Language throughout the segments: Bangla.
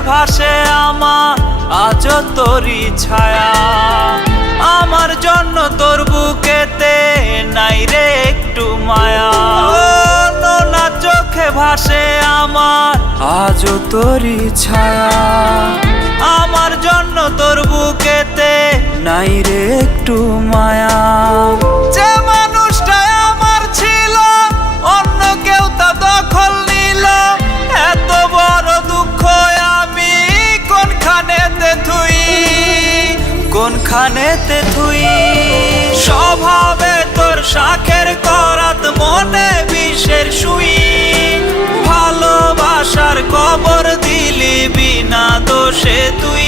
ভাসে আমার আজ তোরই ছায়া। আমার জন্য তোর বুকেতে নাই রে একটু মায়া। নোনা চোখে ভাসে আমার আজ তোরই ছায়া। আমার জন্য তোর বুকেতে নাই রে একটু মায়া। কোনখানেতে তুই স্বভাবে তোর শাখের করাত মনে বিষের শুই ভালোবাসার কবর দিলি বিনা দোষে তুই।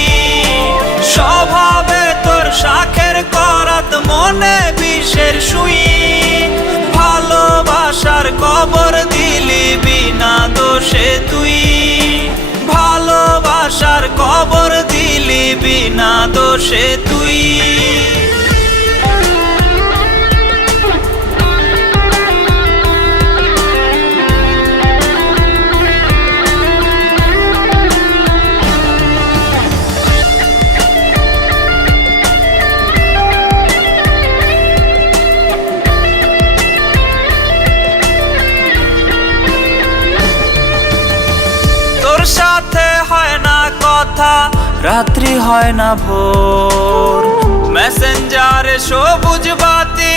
বিনা দোষে তুই। কথা রাত্রি হয় না ভোর। মেসেঞ্জারে সবুজ বাতি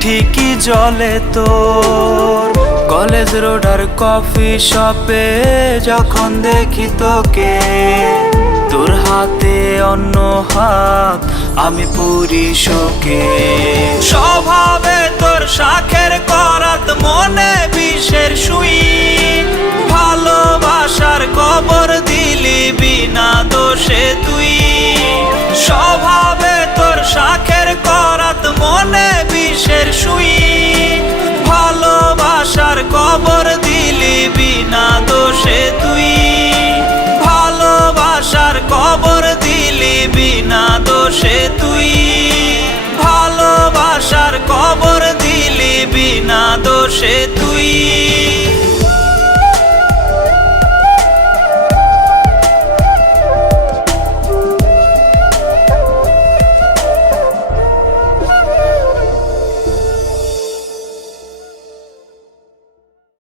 ঠিকই জলে তোর। কলেজ রোড আর কফি শপে যখন দেখি তোকে, তোর হাতে অন্য হাত আমি পুরি শোকে। স্বভাবে